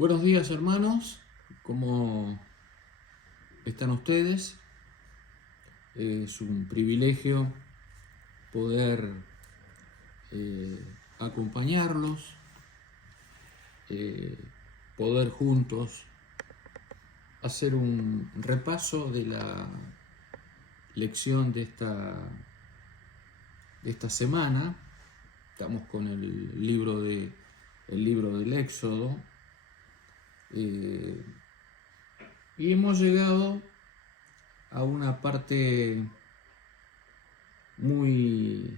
Buenos días, hermanos, ¿cómo están ustedes? Es un privilegio poder acompañarlos, eh, poder juntos hacer un repaso de la lección de esta semana. Estamos con el libro del Éxodo. Y hemos llegado a una parte muy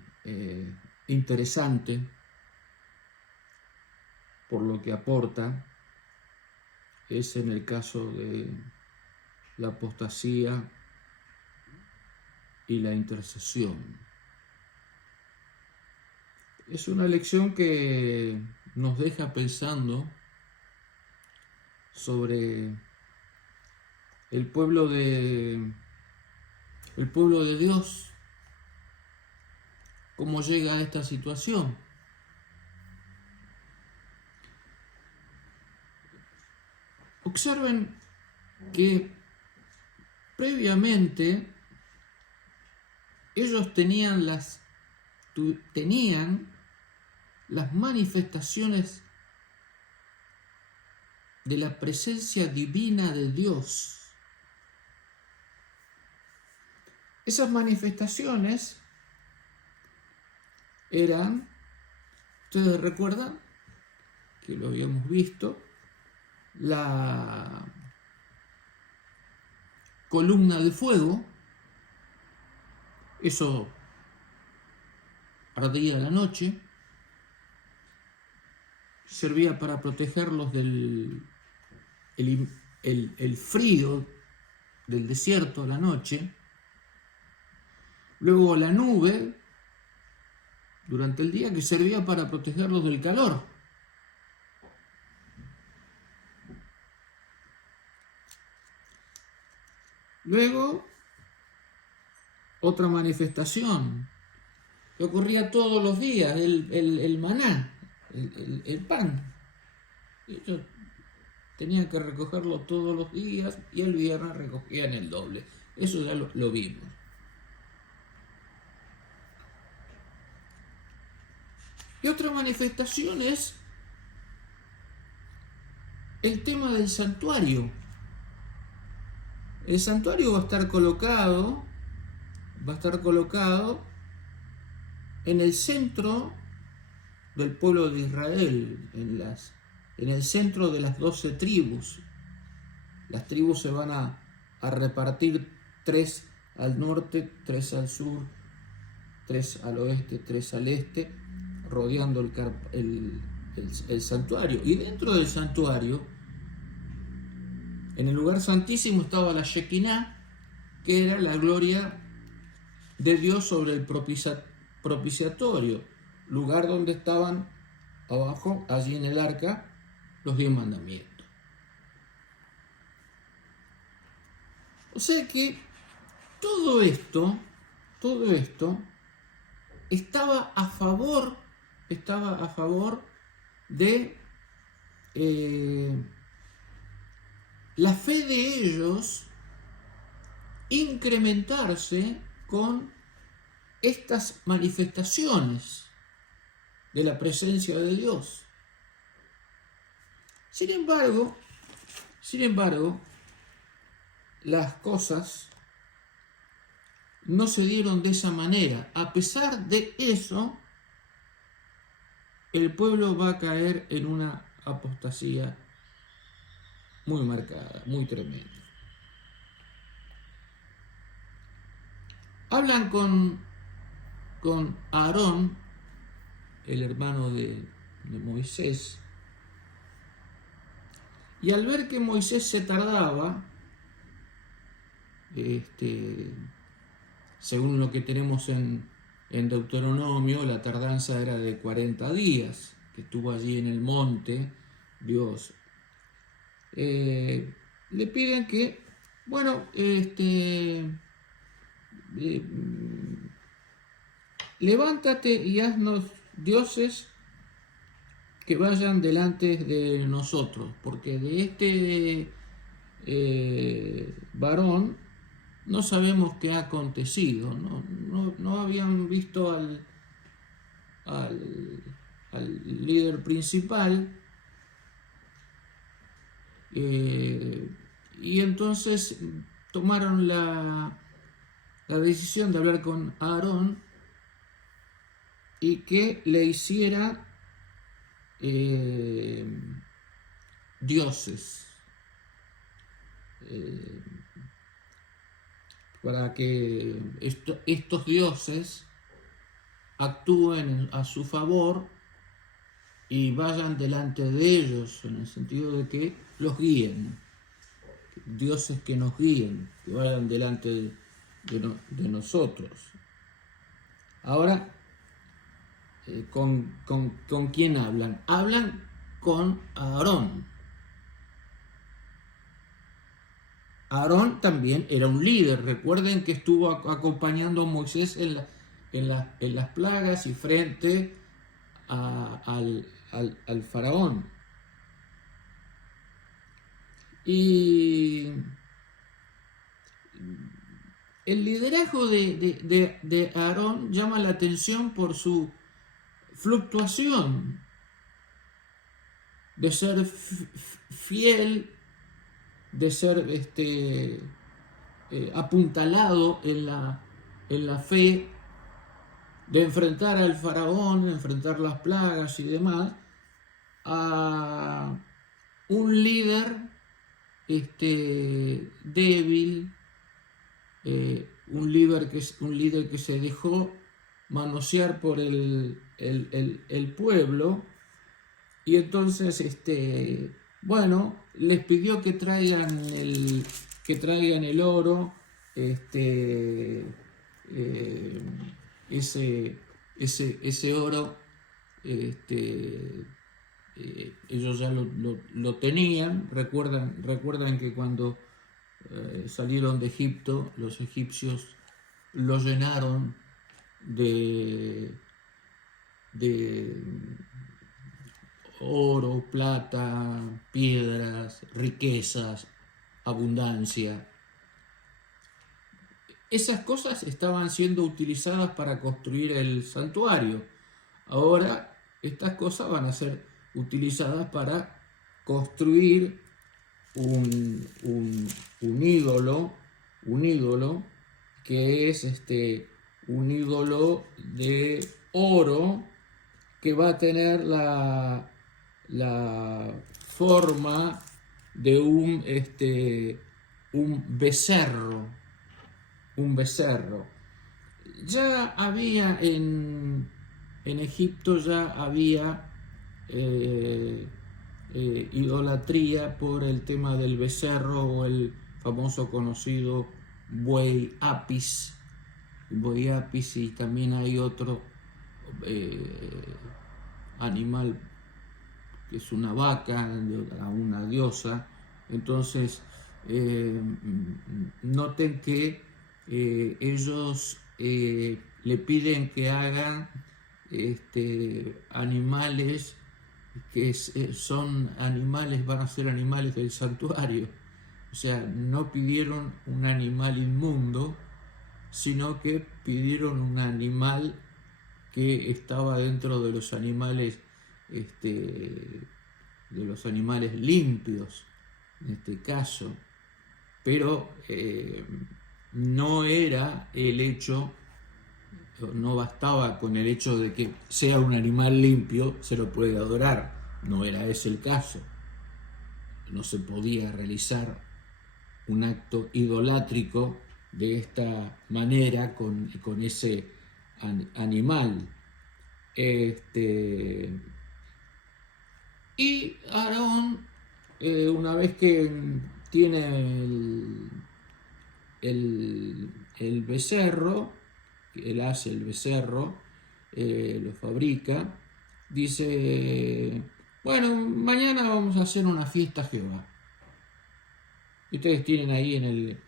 interesante por lo que aporta. Es en el caso de la apostasía y la intercesión. Es una lección que nos deja pensando sobre el pueblo de Dios, cómo llega a esta situación. Observen que previamente ellos tenían las manifestaciones de la presencia divina de Dios. Esas manifestaciones eran, ustedes recuerdan que lo habíamos visto, la columna de fuego, eso ardía a la noche, servía para protegerlos del el frío del desierto a la noche. Luego la nube durante el día, que servía para protegerlos del calor. Luego otra manifestación que ocurría todos los días, el maná, el pan. Ellos tenían que recogerlo todos los días y el viernes recogían el doble. Eso ya lo vimos. Y otra manifestación es el tema del santuario. El santuario va a estar colocado en el centro del pueblo de Israel, en el centro de las 12 tribus. Las tribus se van a repartir: 3 al norte, 3 al sur, 3 al oeste, 3 al este, rodeando el santuario. Y dentro del santuario, en el lugar santísimo, estaba la Shekinah, que era la gloria de Dios sobre el propiciatorio, lugar donde estaban abajo, allí en el arca, los 10 mandamientos. O sea que todo esto estaba a favor de la fe de ellos incrementarse con estas manifestaciones de la presencia de Dios. Sin embargo, las cosas no se dieron de esa manera. A pesar de eso, el pueblo va a caer en una apostasía muy marcada, muy tremenda. Hablan con Aarón, el hermano de Moisés, y al ver que Moisés se tardaba, según lo que tenemos en Deuteronomio, la tardanza era de 40 días, que estuvo allí en el monte Dios. Le piden que, levántate y haznos dioses que vayan delante de nosotros, porque de este varón no sabemos qué ha acontecido, no habían visto al, al líder principal, y entonces tomaron la decisión de hablar con Aarón y que le hiciera dioses, para que estos dioses actúen a su favor y vayan delante de ellos, en el sentido de que los guíen, dioses que nos guíen, que vayan delante de nosotros. Ahora, ¿con quién hablan? Hablan con Aarón. Aarón también era un líder. Recuerden que estuvo acompañando a Moisés en las plagas y frente al faraón. Y el liderazgo de Aarón llama la atención por su fluctuación de ser fiel, de ser apuntalado en la fe, de enfrentar al faraón, de enfrentar las plagas y demás, a un líder débil, un líder que se dejó manosear por el pueblo, y entonces bueno, les pidió que traigan el oro, ese oro, ellos ya lo tenían. Recuerdan que cuando salieron de Egipto, los egipcios lo llenaron de oro, plata, piedras, riquezas, abundancia. Esas cosas estaban siendo utilizadas para construir el santuario. Ahora estas cosas van a ser utilizadas para construir un ídolo que es un ídolo de oro, que va a tener la forma de un becerro. Ya había en Egipto, ya había idolatría por el tema del becerro, o el famoso conocido buey Apis, y también hay otro animal que es una vaca, a una diosa. Entonces noten que ellos le piden que hagan animales que son animales, van a ser animales del santuario. O sea, no pidieron un animal inmundo, sino que pidieron un animal que estaba dentro de los animales limpios, en este caso. Pero no era el hecho, no bastaba con el hecho de que sea un animal limpio, se lo puede adorar. No era ese el caso. No se podía realizar un acto idolátrico de esta manera con ese animal. Y Aarón, una vez que tiene el becerro, él hace el becerro, lo fabrica, dice: bueno, mañana vamos a hacer una fiesta a Jehová. Y ustedes tienen ahí en el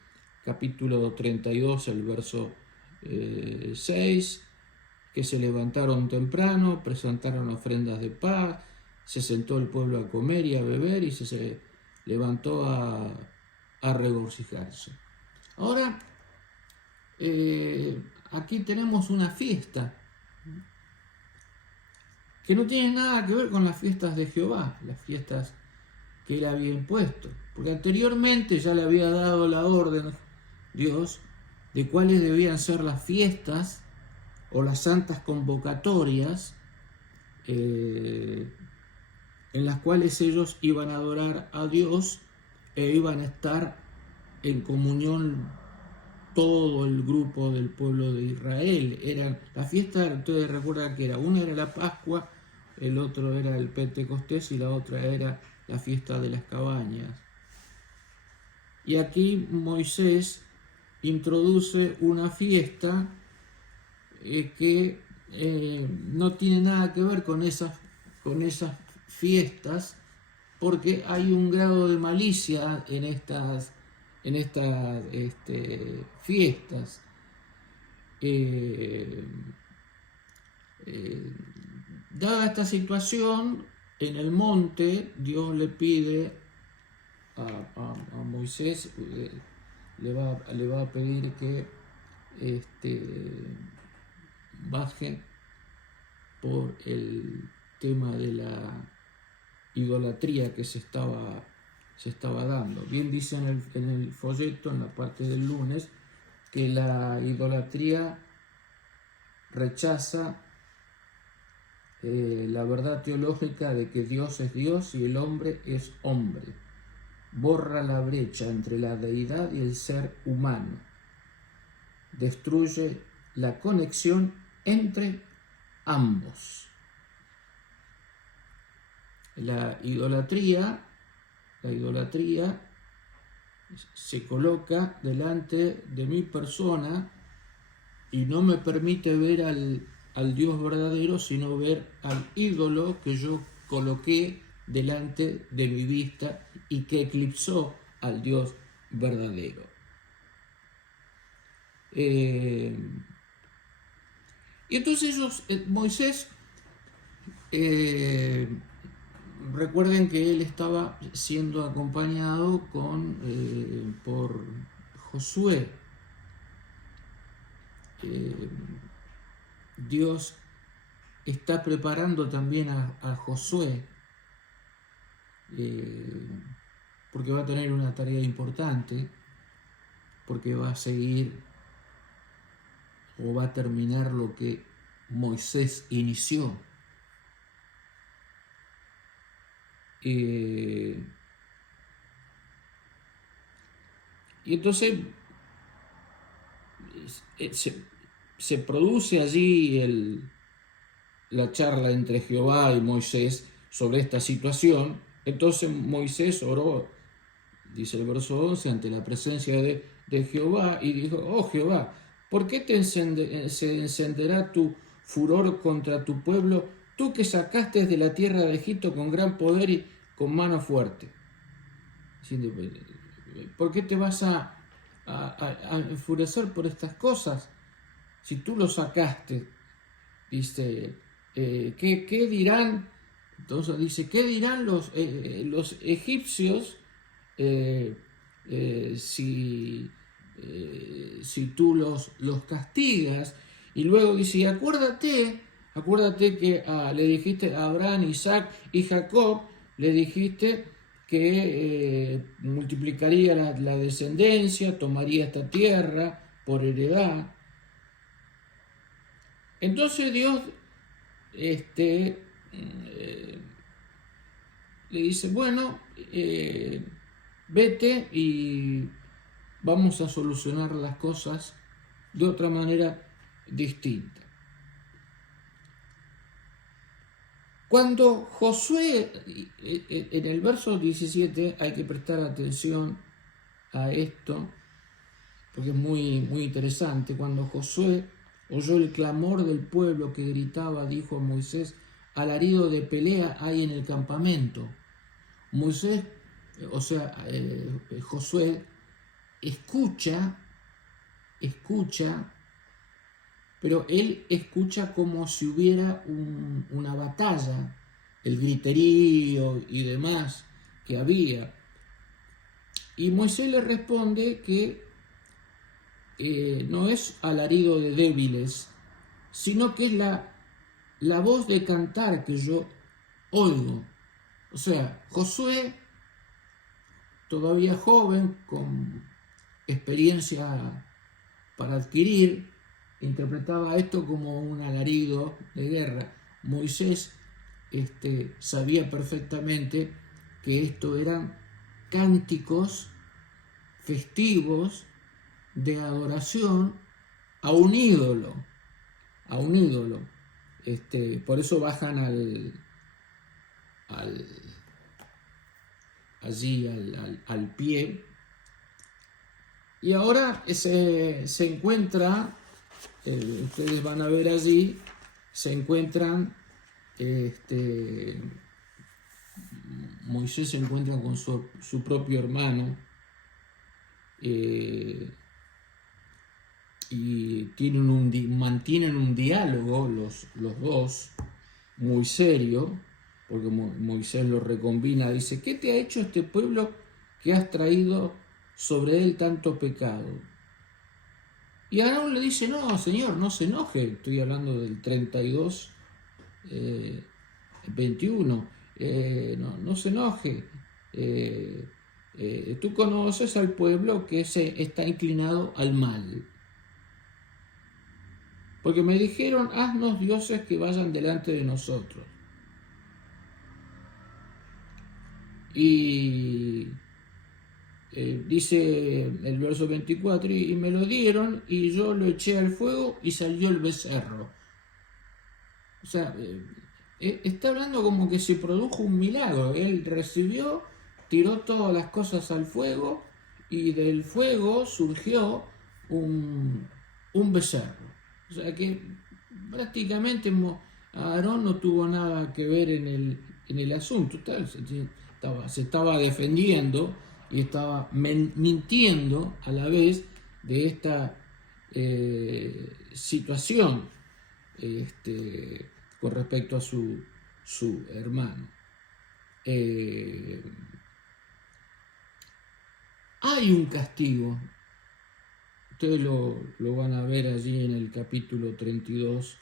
capítulo 32, el verso 6, que se levantaron temprano, presentaron ofrendas de paz, se sentó el pueblo a comer y a beber y se levantó a regocijarse. Ahora, aquí tenemos una fiesta que no tiene nada que ver con las fiestas de Jehová, las fiestas que él había impuesto, porque anteriormente ya le había dado la orden Dios de cuáles debían ser las fiestas o las santas convocatorias en las cuales ellos iban a adorar a Dios e iban a estar en comunión todo el grupo del pueblo de Israel. Eran la fiesta, ustedes recuerdan que era, una era la Pascua, el otro era el Pentecostés y la otra era la fiesta de las cabañas. Y aquí Moisés introduce una fiesta que no tiene nada que ver con esas fiestas, porque hay un grado de malicia en estas fiestas. Dada esta situación, en el monte Dios le pide a Moisés, le va a pedir que baje por el tema de la idolatría que se estaba dando. Bien dice en el folleto, en la parte del lunes, que la idolatría rechaza la verdad teológica de que Dios es Dios y el hombre es hombre. Borra la brecha entre la deidad y el ser humano. Destruye la conexión entre ambos. La idolatría se coloca delante de mi persona y no me permite ver al Dios verdadero, sino ver al ídolo que yo coloqué delante de mi vista y que eclipsó al Dios verdadero. Y entonces Moisés, recuerden que él estaba siendo acompañado por Josué. Dios está preparando también a Josué, porque va a tener una tarea importante, porque va a seguir o va a terminar lo que Moisés inició. Y entonces se produce allí la charla entre Jehová y Moisés sobre esta situación. Entonces Moisés oró, dice el verso 11, ante la presencia de Jehová y dijo: oh Jehová, ¿por qué se encenderá tu furor contra tu pueblo, tú que sacaste de la tierra de Egipto con gran poder y con mano fuerte? ¿Por qué te vas a enfurecer por estas cosas? Si tú lo sacaste, dice, ¿qué dirán? Entonces dice, ¿qué dirán los egipcios si tú los castigas? Y luego dice, acuérdate que le dijiste a Abraham, Isaac y Jacob, le dijiste que multiplicaría la descendencia, tomaría esta tierra por heredad. Entonces Dios le dice, bueno, vete y vamos a solucionar las cosas de otra manera distinta. Cuando Josué, en el verso 17, hay que prestar atención a esto, porque es muy, muy interesante. Cuando Josué oyó el clamor del pueblo que gritaba, dijo a Moisés, alarido de pelea hay en el campamento. Moisés, Josué, escucha, pero él escucha como si hubiera una batalla, el griterío y demás que había. Y Moisés le responde que no es alarido de débiles, sino que es la voz de cantar que yo oigo. O sea, Josué, todavía joven, con experiencia para adquirir, interpretaba esto como un alarido de guerra. Moisés sabía perfectamente que esto eran cánticos festivos de adoración a un ídolo, a un ídolo. Por eso bajan allí al pie. Y ahora se encuentra, ustedes van a ver allí, se encuentran, Moisés se encuentra con su propio hermano, y mantienen un diálogo los dos, muy serio, porque Moisés lo recombina, dice: ¿qué te ha hecho este pueblo que has traído sobre él tanto pecado? Y Aarón le dice: no, Señor, no se enoje, estoy hablando del 32, 21, no se enoje, tú conoces al pueblo que está inclinado al mal. Porque me dijeron: haznos dioses que vayan delante de nosotros. Y dice el verso 24, y me lo dieron y yo lo eché al fuego y salió el becerro. O sea, está hablando como que se produjo un milagro. Él recibió, tiró todas las cosas al fuego y del fuego surgió un becerro. O sea que prácticamente Aarón no tuvo nada que ver en el asunto. Se estaba defendiendo y estaba mintiendo a la vez de esta situación con respecto a su hermano. Hay un castigo. Ustedes lo van a ver allí en el capítulo 32,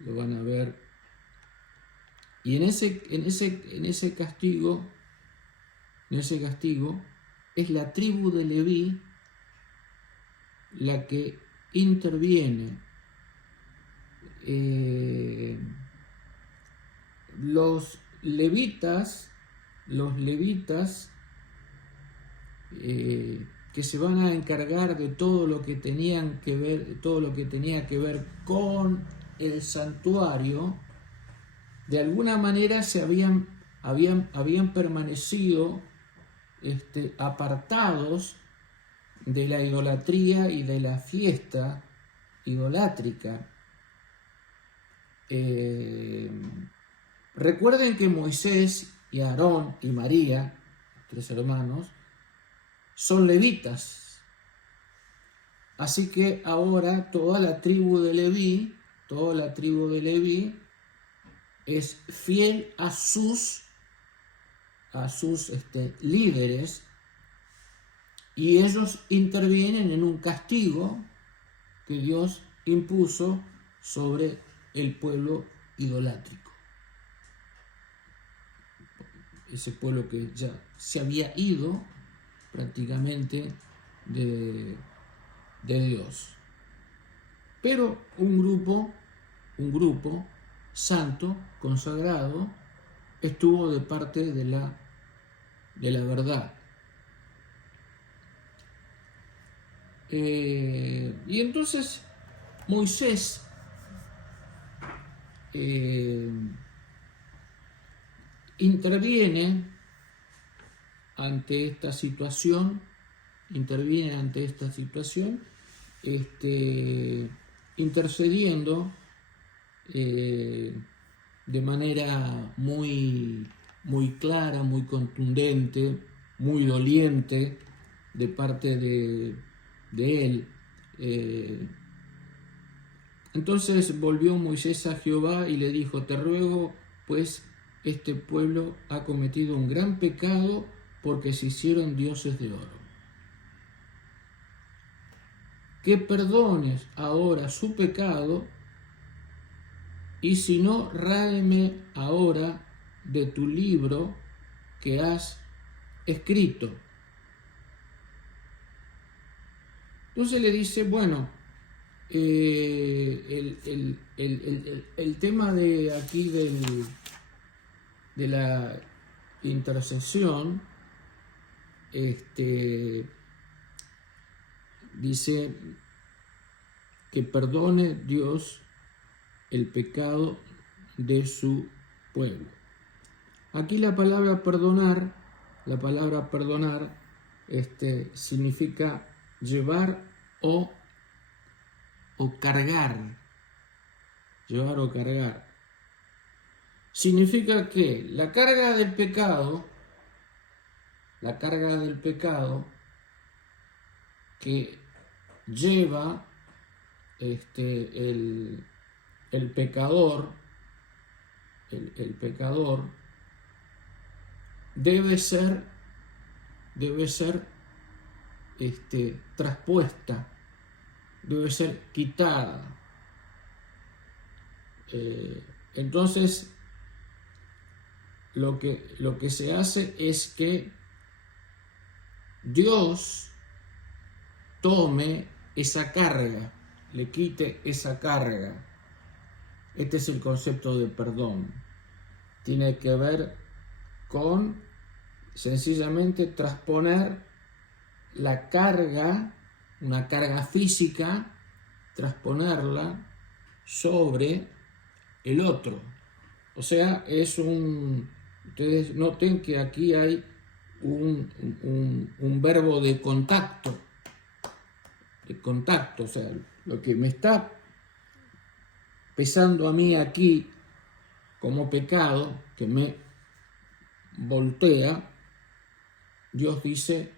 lo van a ver. Y en ese castigo es la tribu de Leví la que interviene. Los levitas que se van a encargar de todo lo que tenía que ver con el santuario, de alguna manera habían permanecido apartados de la idolatría y de la fiesta idolátrica. Recuerden que Moisés y Aarón y María, 3 hermanos, son levitas. Así que ahora toda la tribu de Leví es fiel a sus líderes, y ellos intervienen en un castigo que Dios impuso sobre el pueblo idolátrico. Ese pueblo que ya se había ido prácticamente de Dios. Pero un grupo santo, consagrado, estuvo de parte de la verdad. Y entonces Moisés interviene ante esta situación, intercediendo de manera muy, muy clara, muy contundente, muy doliente de parte de él, Entonces volvió Moisés a Jehová y le dijo: te ruego, pues, este pueblo ha cometido un gran pecado porque se hicieron dioses de oro. Que perdones ahora su pecado, y si no, ráeme ahora de tu libro que has escrito. Entonces le dice, bueno, el tema de aquí de la intercesión, dice que perdone Dios el pecado de su pueblo. Aquí la palabra perdonar significa llevar o cargar. Llevar o cargar. Significa que la carga del pecado que lleva el pecador, el pecador debe ser traspuesta, debe ser quitada. Entonces lo que se hace es que Dios tome esa carga, le quite esa carga. Este es el concepto de perdón. Tiene que ver con sencillamente trasponer la carga, una carga física, trasponerla sobre el otro. O sea, ustedes noten que aquí hay un verbo de contacto, o sea, lo que me está pesando a mí aquí como pecado, que me voltea, Dios dice,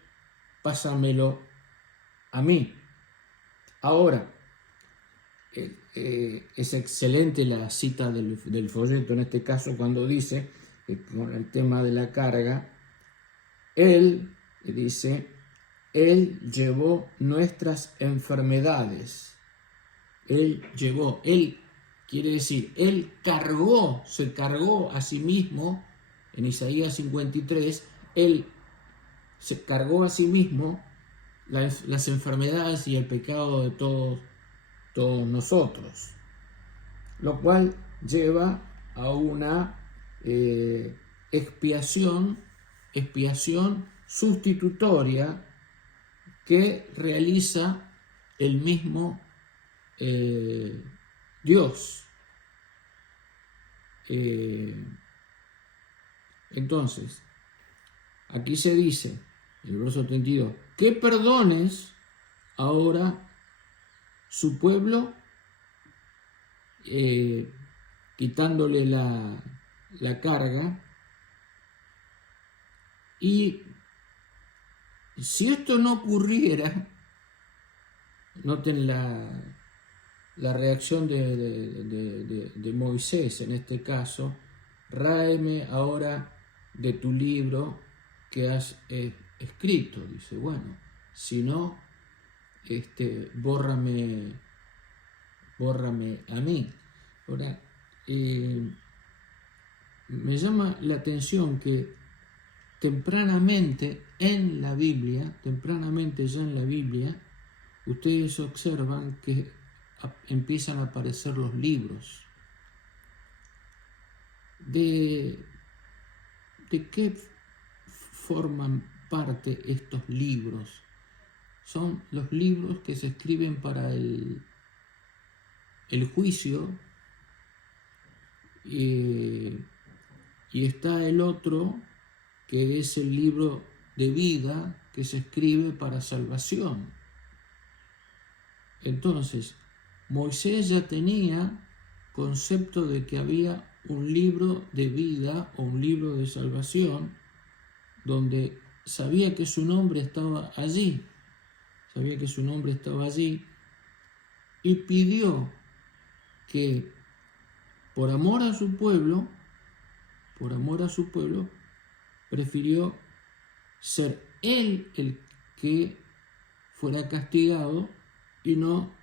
pásamelo a mí. Ahora, es excelente la cita del folleto, en este caso, cuando dice, con el tema de la carga, Él llevó nuestras enfermedades. Él quiere decir, Él se cargó a sí mismo, en Isaías 53, Él se cargó a sí mismo las enfermedades y el pecado de todos nosotros, lo cual lleva a una expiación sustitutoria que realiza el mismo Dios. Entonces, aquí se dice, en el verso 32, que perdones ahora su pueblo, quitándole la carga. Y si esto no ocurriera, noten la reacción de Moisés en este caso: ráeme ahora de tu libro que has escrito. Dice, bueno, si no, bórrame a mí. Ahora, me llama la atención que tempranamente ya en la Biblia, ustedes observan que empiezan a aparecer los libros. ¿De qué forman parte estos libros? Son los libros que se escriben para el juicio, y está el otro, que es el libro de vida, que se escribe para salvación. Entonces, Moisés ya tenía concepto de que había un libro de vida o un libro de salvación, donde sabía que su nombre estaba allí, y pidió que por amor a su pueblo, prefirió ser él el que fuera castigado y no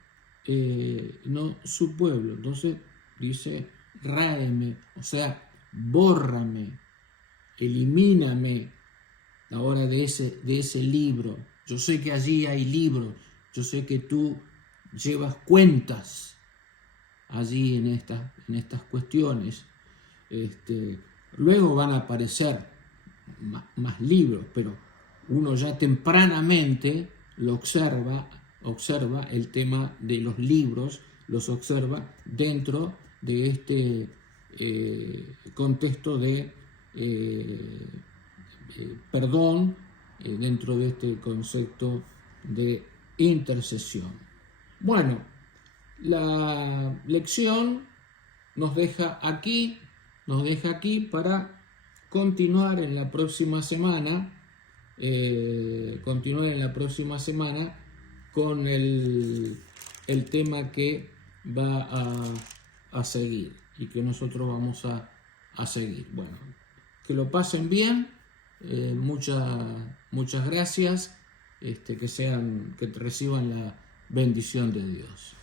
su pueblo. Entonces dice, ráeme, o sea, bórrame, elimíname ahora de ese libro. Yo sé que allí hay libros, yo sé que tú llevas cuentas allí en estas cuestiones. Luego van a aparecer más libros, pero uno ya tempranamente lo observa el tema de los libros, los observa dentro de este contexto de perdón, dentro de este concepto de intercesión. Bueno, la lección nos deja aquí para continuar en la próxima semana, con el tema que va a seguir y que nosotros vamos a seguir. Bueno, que lo pasen bien, muchas gracias, que reciban la bendición de Dios.